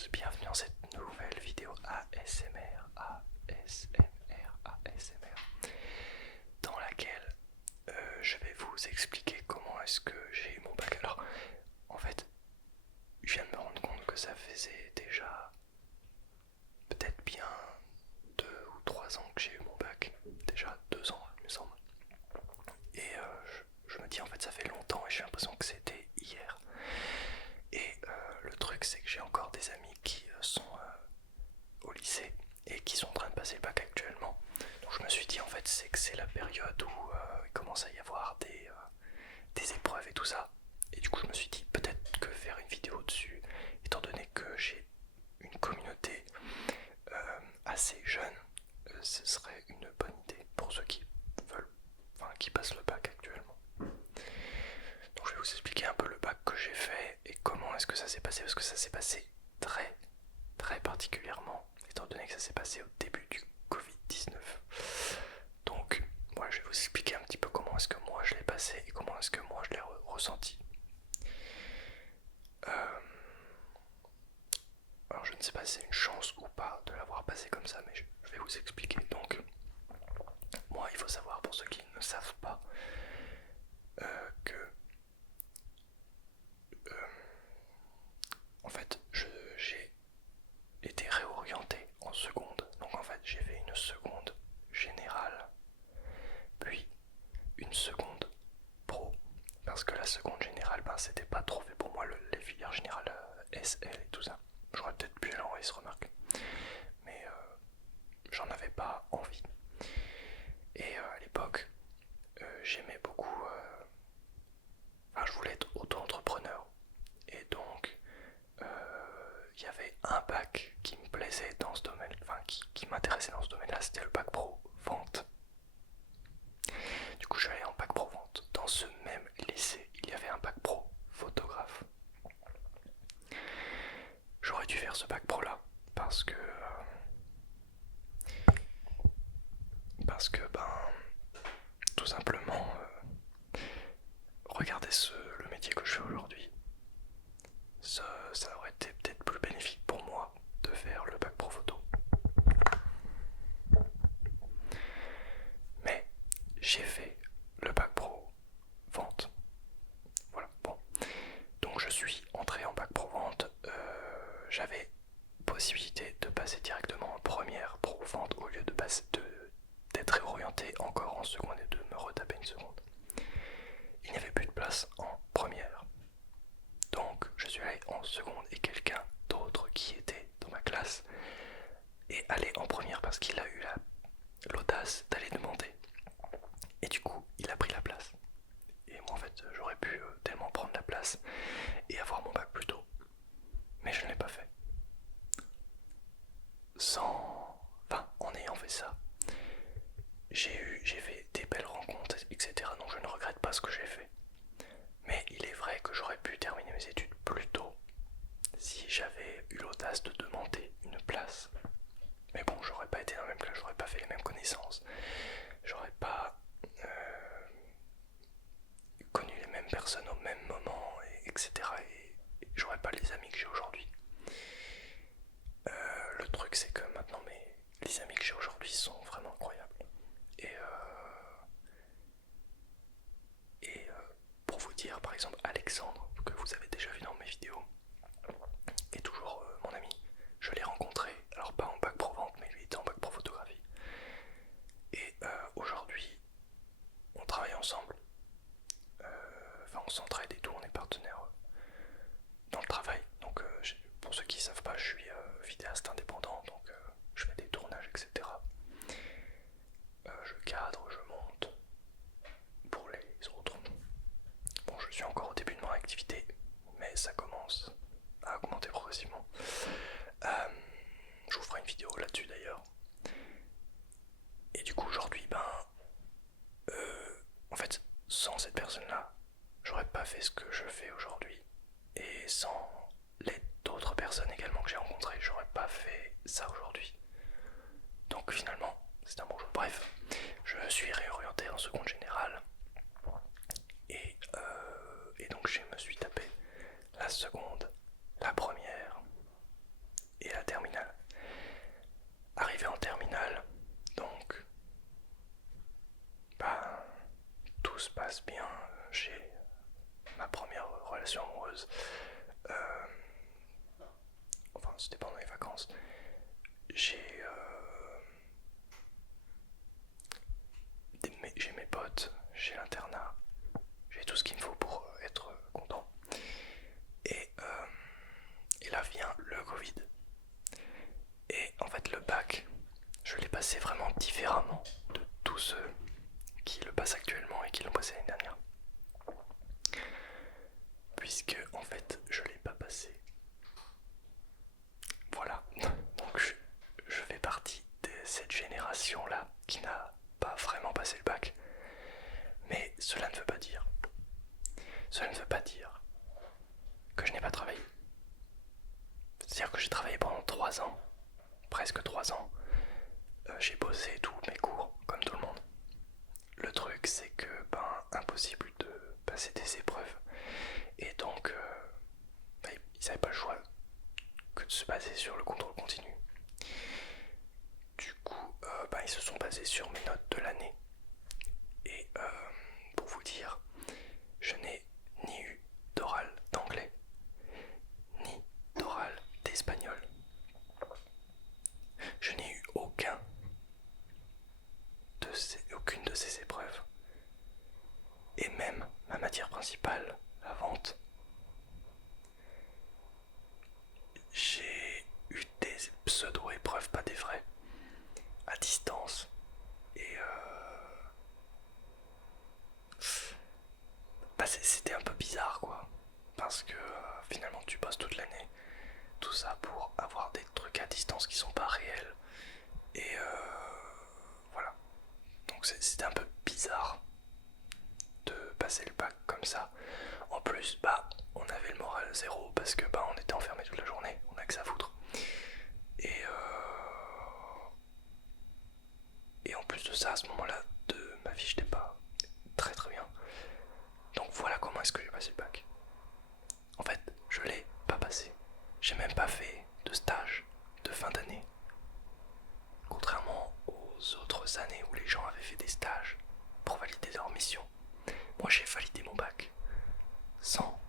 tous, bienvenue dans cette nouvelle vidéo ASMR, dans laquelle je vais vous expliquer comment est-ce que j'ai eu mon bac. Alors, en fait, je viens de me rendre compte que ça faisait déjà peut-être bien 2 ou 3 ans que j'ai eu mon bac, déjà 2 ans il me semble, et je me dis en fait ça fait longtemps et j'ai l'impression que c'était hier. Et le truc c'est que j'ai encore des amis qui sont au lycée et qui sont en train de passer le bac actuellement. Donc je me suis dit en fait c'est que c'est la période où il commence à y avoir des épreuves et tout ça. Et du coup je me suis dit peut-être que faire une vidéo dessus, étant donné que j'ai une communauté assez jeune, ce serait une bonne idée pour ceux qui veulent, enfin qui passent le bac actuellement. Donc je vais vous expliquer un peu le bac que j'ai fait et comment est-ce que ça s'est passé, parce que ça s'est passé très particulièrement, étant donné que ça s'est passé au début du Covid-19. Donc voilà, je vais vous expliquer un petit peu comment est-ce que moi je l'ai passé et comment est-ce que moi je l'ai ressenti. Alors je ne sais pas si c'est une chance ou pas de l'avoir passé comme ça, mais je vais vous expliquer. Donc moi il faut savoir, pour ceux qui ne savent pas, que en fait j'ai été réorienté en seconde. Donc en fait j'ai fait une seconde générale, puis une seconde pro, parce que la seconde générale, ben, c'était pas trop fait pour moi, les filières générales SL et tout ça. J'aurais peut-être pu l'envoyer ce remarque, mais j'en avais pas envie. Et à l'époque, j'aimais beaucoup, enfin, je voulais être auto-entrepreneur, et donc il y avait un bac qui me plaisait dans ce domaine, enfin qui m'intéressait dans ce domaine-là, c'était le bac pro vente. Du coup, je suis allé en bac pro vente. Dans ce même lycée, il y avait un bac pro photographe. J'aurais dû faire ce bac pro là parce que ben tout simplement regardez le métier que je fais aujourd'hui. Ça aurait été peut-être plus bénéfique pour moi de faire le bac pro photo. Mais j'ai fait le bac pro vente. Voilà, bon. Donc je suis entré en bac pro vente. J'avais possibilité de passer directement en première pro vente au lieu d'être réorienté encore en seconde et de me retaper une seconde. Il n'y avait plus de place en première. Donc je suis allé en seconde et quelqu'un d'autre qui était dans ma classe est allé en première parce qu'il a eu l'audace d'aller demander. Et du coup, il a pris la place. Et moi en fait, j'aurais pu tellement prendre la place et avoir mon bac plus tôt. Mais je ne l'ai pas fait. Enfin, en ayant fait ça, j'ai fait des belles rencontres, etc. Donc je ne regrette pas ce que j'ai fait. Mais il est vrai que j'aurais pu terminer mes études plus tôt si j'avais eu l'audace de demander une place. Mais bon, j'aurais pas été dans la même classe, j'aurais pas fait les mêmes connaissances, j'aurais pas connu les mêmes personnes au même moment, etc. Et j'aurais pas les amis que j'ai aujourd'hui. Le truc c'est que maintenant les amis que j'ai aujourd'hui sont vraiment incroyables. Et pour vous dire, par exemple, Alexandre, que vous avez déjà vu dans mes vidéos, est toujours mon ami. Je l'ai rencontré, alors pas en bac pro vente, mais lui était en bac pro photographie. Et aujourd'hui, on travaille ensemble. Enfin, on s'entraide et tout, on est partenaires dans le travail. Donc, pour ceux qui ne savent pas, je suis vidéaste indépendant, donc je fais des tournages, etc. Je cadre, je monte pour les autres. Bon, je suis encore au début de mon activité, mais ça commence à augmenter progressivement. Je vous ferai une vidéo là-dessus d'ailleurs. Et du coup, aujourd'hui, en fait, sans cette personne-là, j'aurais pas fait ce que je fais aujourd'hui. Et sans l'aide d'autres personnes également que j'ai rencontrées, j'aurais pas fait ça aujourd'hui. Donc finalement, c'est un bon jeu. Bref, je me suis réorienté en seconde générale. Et donc je me suis tapé la seconde, la première, relation amoureuse. Enfin, c'était pendant les vacances. J'ai mes potes, j'ai l'internat, j'ai tout ce qu'il me faut pour être content. Et là vient le Covid. Et en fait, le bac, je l'ai passé vraiment différemment de tous ceux qui le passent actuellement et qui l'ont passé l'année dernière. Puisque en fait, je l'ai pas passé. Voilà. Donc je fais partie de cette génération-là qui n'a pas vraiment passé le bac. Mais cela ne veut pas dire. Cela ne veut pas dire que je n'ai pas travaillé. C'est-à-dire que j'ai travaillé pendant 3 ans, presque 3 ans. J'ai bossé tous mes cours, comme tout le monde. Le truc, c'est que, impossible de passer des épreuves. Et donc, ils n'avaient pas le choix que de se baser sur le contrôle continu. Du coup, ils se sont basés sur mes notes de l'année. Et pour vous dire, je n'ai ni eu d'oral d'anglais, ni d'oral d'espagnol. Je n'ai eu aucune de ces épreuves. Et même ma matière principale, la vente, j'ai eu des pseudo-épreuves, pas des vraies, à distance. Et c'était un peu bizarre quoi. Parce que finalement tu passes toute l'année, tout ça pour avoir des trucs à distance qui sont pas réels. Et voilà. Donc c'était un peu bizarre de passer le bac comme ça. En plus, on avait le moral zéro parce que on était enfermés toute la journée, on a que ça à foutre. Et en plus de ça, à ce moment-là de ma vie, j'étais pas très très bien. Donc voilà comment est-ce que j'ai passé le bac. En fait, je l'ai pas passé. J'ai même pas fait de stage de fin d'année. Contrairement aux autres années où les gens avaient fait des stages pour valider leur mission. Moi j'ai validé mon bac sans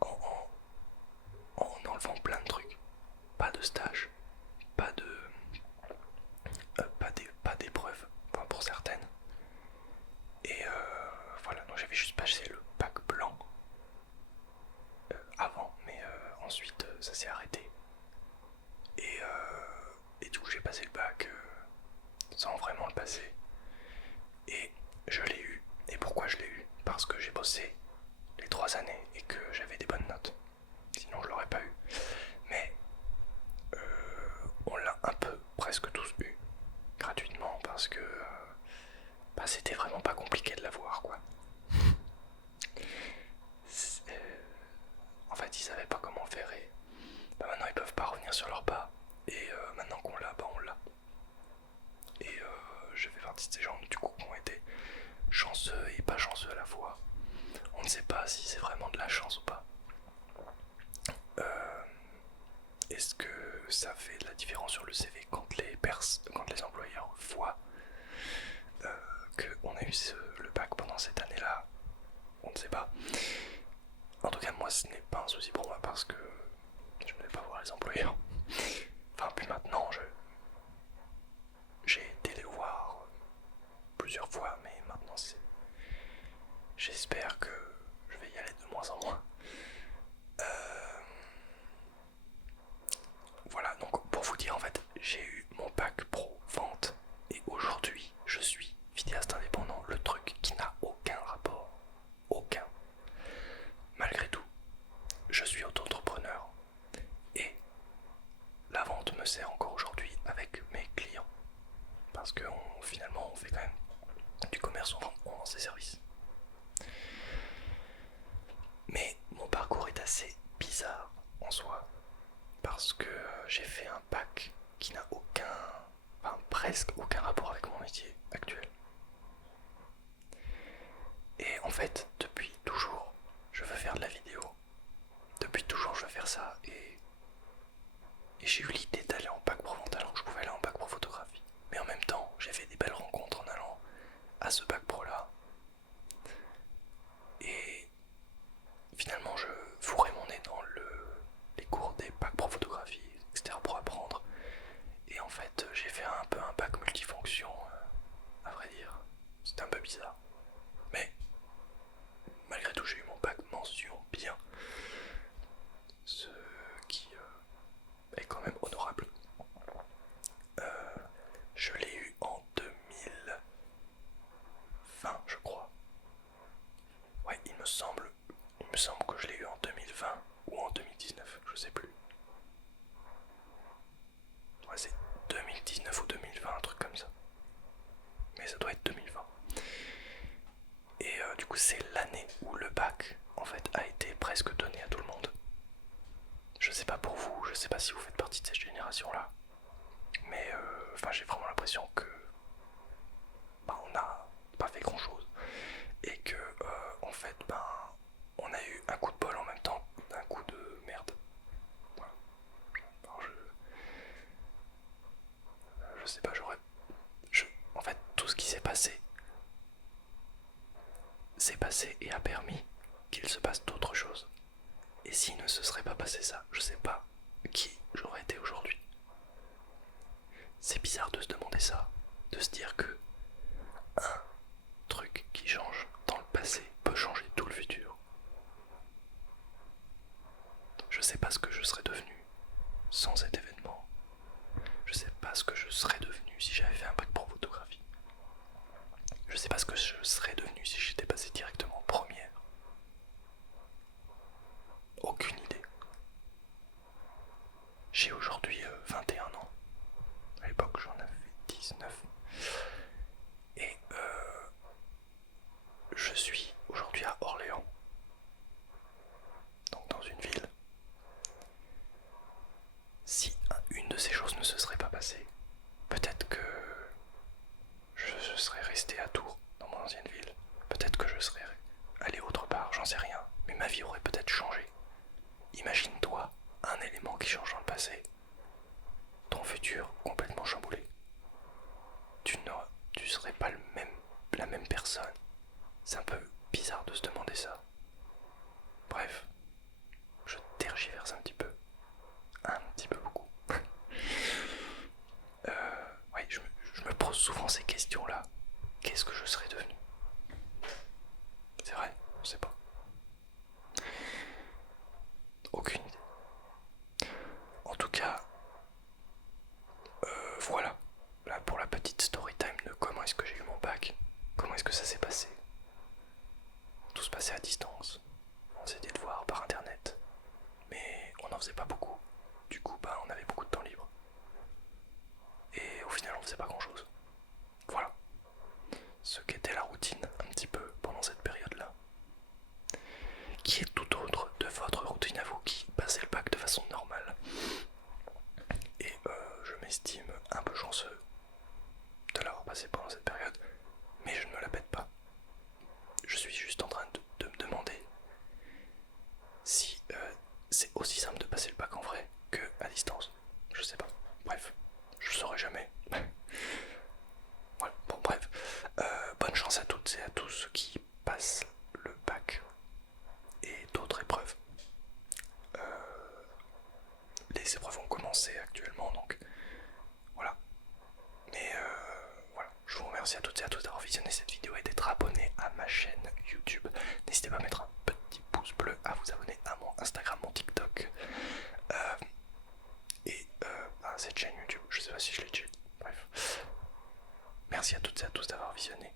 en enlevant plein de trucs. Pas de stage, pas d'épreuves, enfin pour certaines. Et voilà, donc j'avais juste passé le bac blanc avant, mais ensuite ça s'est arrêté. Et du coup j'ai passé le bac sans vraiment le passer. Et je l'ai eu. Et pourquoi je l'ai eu? Parce que j'ai bossé les 3 années et que j'avais des bonnes notes. Sinon je l'aurais pas eu. Mais on l'a un peu presque tous eu gratuitement parce que c'était vraiment pas compliqué de l'avoir quoi. En fait ils savaient pas comment faire et maintenant ils peuvent pas revenir sur leur pas. Et maintenant qu'on l'a, on l'a. Et je fais partie de ces gens du coup qui ont été chanceux et pas chanceux à la fois. On ne sait pas si c'est vraiment de la chance ou pas. Est-ce que ça fait de la différence sur le CV quand les employeurs voient qu'on a eu le bac pendant cette année-là? On ne sait pas. En tout cas, moi, ce n'est pas un souci pour moi parce que je ne vais pas voir les employeurs. Enfin, puis maintenant, j'ai été les voir plusieurs fois, mais maintenant, j'espère que je vais y aller de moins en moins. Voilà, donc pour vous dire, en fait, j'ai eu mon bac pro vente et aujourd'hui, je suis vidéaste indépendant, le truc qui n'a aucun rapport. Aucun. Malgré tout, je suis auto-entrepreneur et la vente me sert encore aujourd'hui avec mes clients. Parce que finalement, on fait quand même du commerce, on vend ses services. Mais mon parcours est assez bizarre en soi. Parce que j'ai fait un bac qui n'a presque aucun rapport avec mon métier actuel. Et en fait, depuis toujours, je veux faire de la vidéo. Depuis toujours, je veux faire ça. Et j'ai eu l'idée d'aller en bac pro vente alors que je pouvais aller en bac pro photographie. Mais en même temps, j'ai fait des belles rencontres en allant à ce bac pro là. Et finalement, sais pas si vous faites partie de cette génération-là, mais j'ai vraiment l'impression que on n'a pas fait grand-chose et que en fait on a eu un coup de bol en même temps d'un coup de merde. Voilà. Alors, je sais pas, en fait, tout ce qui s'est passé et a permis qu'il se passe d'autres choses. Et s'il ne se serait pas passé ça, je sais pas qui j'aurais été aujourd'hui. C'est bizarre de se demander ça, de se dire que un truc qui change dans le passé peut changer tout le futur. Je sais pas ce que je serais devenu sans cet événement. Je sais pas ce que je serais devenu si j'avais fait un bac pro photographie. Je sais pas ce que je serais devenu si j'étais passé directement en première. Aucune idée. J'ai aujourd'hui 21 ans. À l'époque, j'en avais 19. Et je suis aujourd'hui à Orléans. Donc dans une ville. Si une de ces choses ne se serait pas passée, peut-être que je serais resté à Tours, dans mon ancienne ville. Peut-être que je serais allé autre part, j'en sais rien. Mais ma vie aurait peut-être changé. Imagine-toi un élément qui change dans le passé. Ton futur complètement chamboulé. Tu serais pas la même personne. C'est un peu bizarre de se demander ça. Bref, je tergiverse un petit peu. Un petit peu beaucoup. Ouais, je me pose souvent ces questions-là. Qu'est-ce que je serais devenu? C'est vrai, on sait pas. Aucune idée. En tout cas, voilà. Là pour la petite story time de comment est-ce que j'ai eu mon bac. Comment est-ce que ça s'est passé. Tout se passait à distance. On s'était de voir par internet. Mais on n'en faisait pas beaucoup. Du coup, on avait beaucoup de temps libre. Et au final, on faisait pas grand-chose. Voilà. Ce qu'était la routine un petit peu pendant cette période-là. Qui est tout autre de votre routine à vous qui passez le bac de façon normale. Et je m'estime un peu chanceux de l'avoir passé pendant cette période, mais je ne me la pète pas. Je suis juste en train de me demander si c'est aussi simple de passer le bac en vrai que à distance. Je sais pas. Bref, je saurai jamais. Voilà. Bon, bref. Bonne chance à toutes et à tous ceux qui passent le bac et d'autres épreuves. Les épreuves ont commencé actuellement, donc voilà. Mais voilà, je vous remercie à toutes et à tous d'avoir visionné cette vidéo et d'être abonné à ma chaîne YouTube. N'hésitez pas à mettre un petit pouce bleu, à vous abonner à mon Instagram, mon TikTok et à cette chaîne YouTube. Je sais pas si je l'ai dit. Bref. Merci à toutes et à tous d'avoir visionné.